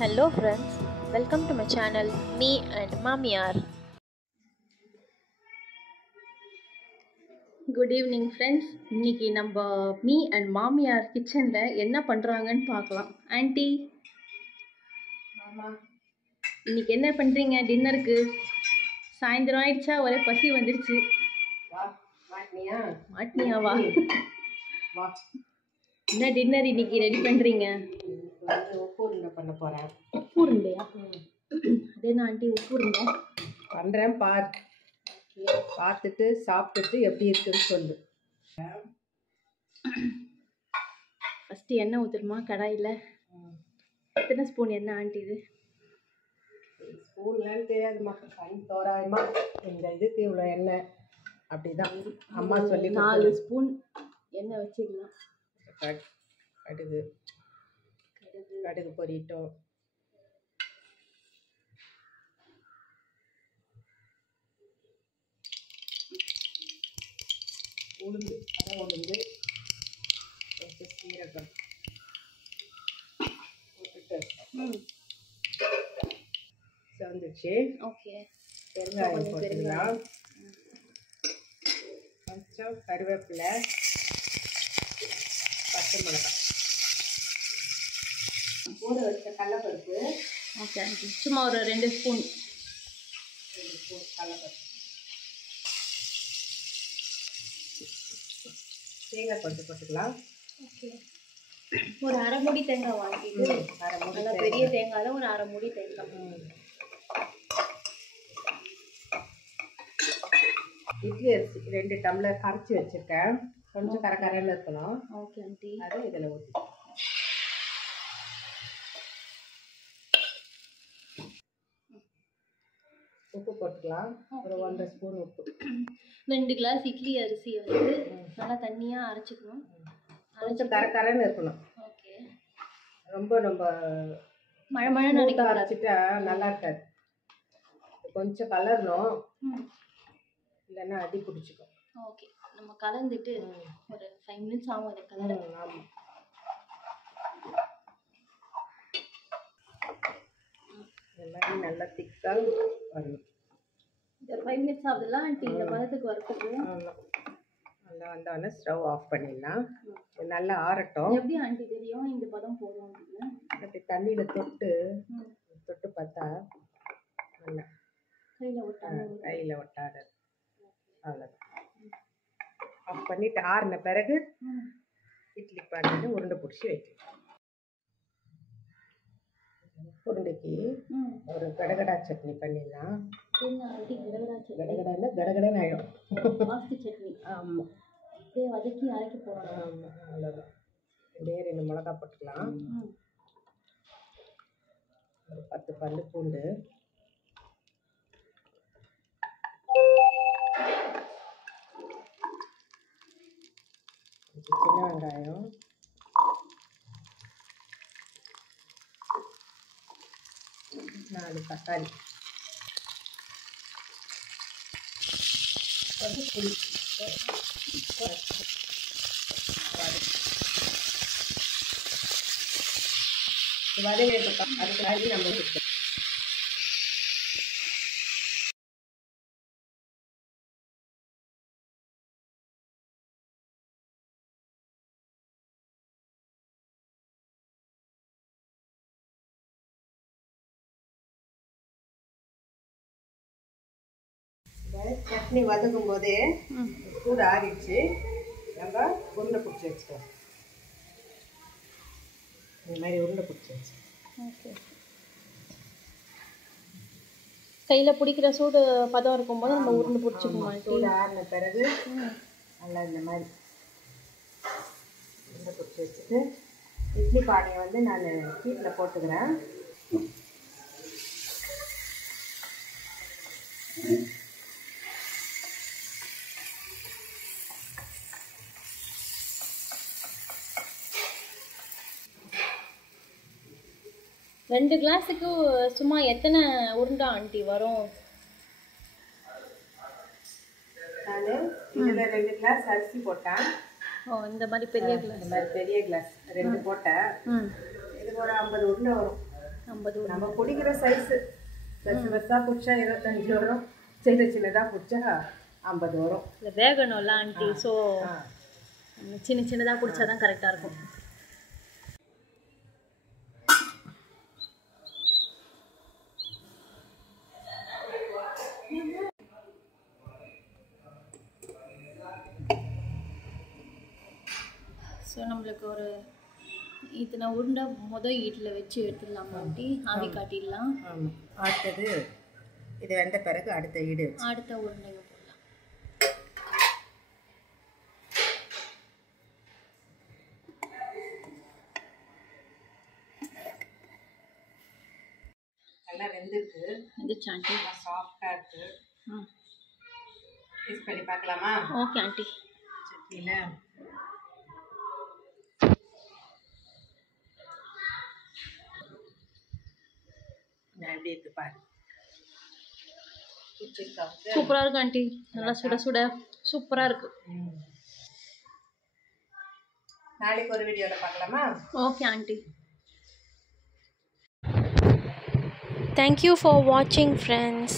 Hello friends, welcome to my channel Me and Mamiyar. Good evening friends. இன்னைக்கு நம்ம me and மாமியார் கிச்சனில் என்ன பண்ணுறாங்கன்னு பார்க்கலாம். ஆன்ட்டி, இன்னைக்கு என்ன பண்ணுறீங்க டின்னருக்கு? சாயந்தரம் ஆயிடுச்சா, ஒரே பசி வந்துடுச்சு. மாட்டினியாவா? என்ன டின்னர் இன்னைக்கு ரெடி பண்ணுறீங்க? உப்பு உருண்டை பண்ண போகிறேன். உப்பு உருண்டையா? அதே நான் ஆண்டி உப்பு உருண்டை பண்ணுறேன், பார்த்துட்டு சாப்பிட்டுட்டு எப்படி இருக்குன்னு சொல்லு. ஃபஸ்ட்டு எண்ணெய் ஊற்றுருமா கடாயில்? எத்தனை ஸ்பூன் எண்ணெய் ஆண்டி இது? ஸ்பூன்லாம் தெரியாதுமா, தோராயமா இந்த இதுக்கு இவ்வளோ எண்ணெய் அப்படிதான் அம்மா சொல்லி. 4 ஸ்பூன் எண்ணெய் வச்சுக்கலாம். கடுகு பொரிட்டோம். உளுந்து, அரை உளுந்து, கொஞ்சம் சீரகம் போட்டுட்டு சேர்ந்துச்சு. ஓகே, பெருங்காயம் போட்டுக்கலாம், கொஞ்சம் கருவேப்பிலை, பச்சை மிளகாய், ஊற வச்ச கடலைப்பருப்பு. ஓகே ஆண்டி, சும்மா ஒரு 2 ஸ்பூன் கடலைப்பருப்பு, தேங்காய் கொஞ்சம் போட்டுக்கலாம். ஓகே, ஒரு அரை மூடி தேங்காய் வாங்கிட்டு, நல்லா பெரிய தேங்காய் தான், ஒரு அரை மூடி தேங்காய். இட்லி அரிசி 2 டம்ளர் கரைச்சி வச்சுருக்கேன், கொஞ்சம் கரகரன்னு இருக்கணும். ஓகே ஆண்டி, அதை இதில் ஊற்றி உப்பு போட்டுக்கலாம். ஒரு 1.5 ஸ்பூன் உப்பு. 2 கிளாஸ் இட்லி அரிசி வந்து நல்லா தண்ணியாக அரைச்சிக்கணும். கொஞ்சம் கரகரன்னு இருக்கணும். ஓகே, ரொம்ப நம்ம மழை நடிக்க அரைச்சிட்டா நல்லா இருக்காது. கொஞ்சம் கலரணும், இல்லைன்னா அடி பிடிச்சிக்கும். ஓகே, நம்ம கலந்துட்டு ஒரு 5 மினிட்ஸ் ஆகும் அதை கலர. ஆமாம், இந்த மாதிரி நல்லா திக்காக வரணும். இந்த 5 மினிட்ஸ் ஆகுதுல ஆண்டி, இந்த பதத்துக்கு வறுத்துட்டு. ஆமாம், நல்லா வந்தோடனே ஸ்டவ் ஆஃப் பண்ணிடலாம். நல்லா ஆறட்டும். எப்படி ஆண்டி தெரியும் இந்த பதம் போதும் அப்படின்னு? அப்படி தண்ணியில் தொட்டு பார்த்தா நல்லா கையில் ஒட்டாது. அவ்வளோதான். ஆஃப் பண்ணிவிட்டு ஆறின பிறகு இட்லி பானையில் உருண்டை பிடிச்சி வைக்கணும். உருண்டைக்கு ஒரு கடகடா சட்னி பண்ணிடலாம். கடகடான்னா கடகடன்னு ஆகிடும். சட்னி. ஆமாம், அப்படியே வதக்கி அரைக்க போகலாம். ஆமாம், அவ்வளோதான். 2 மிளகா போட்டுக்கலாம், ஒரு 10 பல்லு பூண்டு, சின்ன வெங்காயம், நாலு தக்காளி, கொஞ்சம் புளி, வதங்கிட்டு அதுக்கு நம்ம சட்னி வதக்கும் போதே சூடு ஆறிடுச்சு. நம்ம உருண்டை பிடிச்சி வச்சுக்கோம். இந்த மாதிரி உருண்டை பிடிச்சி வச்சு கையில் பிடிக்கிற சூடு பதம் இருக்கும்போது நம்ம உருண்டை பிடிச்சிக்கணும். சூடு ஆறின பிறகு நல்லா இந்த மாதிரி உருண்டை பிடிச்சி வச்சுட்டு இட்லி பானையை வந்து நான் ஹீட்டில் போட்டுக்கிறேன். ரெண்டு கிளாஸுக்கு சும்மா எத்தனை உருண்டை ஆண்டி வரும்? நான் இதில் 2 கிளாஸ் அரிசி போட்டேன். இந்த மாதிரி பெரிய கிளாஸ், இந்த மாதிரி பெரிய கிளாஸ் 2 போட்டேன். இதுக்கு ஒரு 50 உருண்டை வரும். 50 நம்ம பிடிக்கிற சைஸு பெருசு பெருசாக பிடிச்சா 25 வரும், சின்னதாக பிடிச்சா 50 வரும். இல்லை வேகணும்ல ஆண்டி, ஸோ ஆ சின்னதாக பிடிச்சா தான் கரெக்டாக இருக்கும். ஸோ நம்மளுக்கு ஒரு இத்தனை உருண்டை ஈட்டில் வச்சு எடுத்துடலாம் ஆண்டி, ஆவி காட்டிடலாம். ஆமாம். அடுத்தது இது வெந்த பிறகு அடுத்த ஈடு அடுத்த உருண்டைங்க போடலாம். நல்லா வெந்துருக்கு. வெந்துச்சு ஆண்டி, நல்லா சாஃப்டாக இருக்குது. டேஸ்ட் பண்ணி பார்க்கலாமா? Okay aunty. சட்னியில் நான் எப்படி இருக்கு பாரு. சூப்பராக இருக்கு ஆண்டி, நல்லா சுட சுட சூப்பராக இருக்கு. நாளைக்கு ஒரு வீடியோவில் பார்க்கலாமா? Okay aunty. Thank you for watching, friends.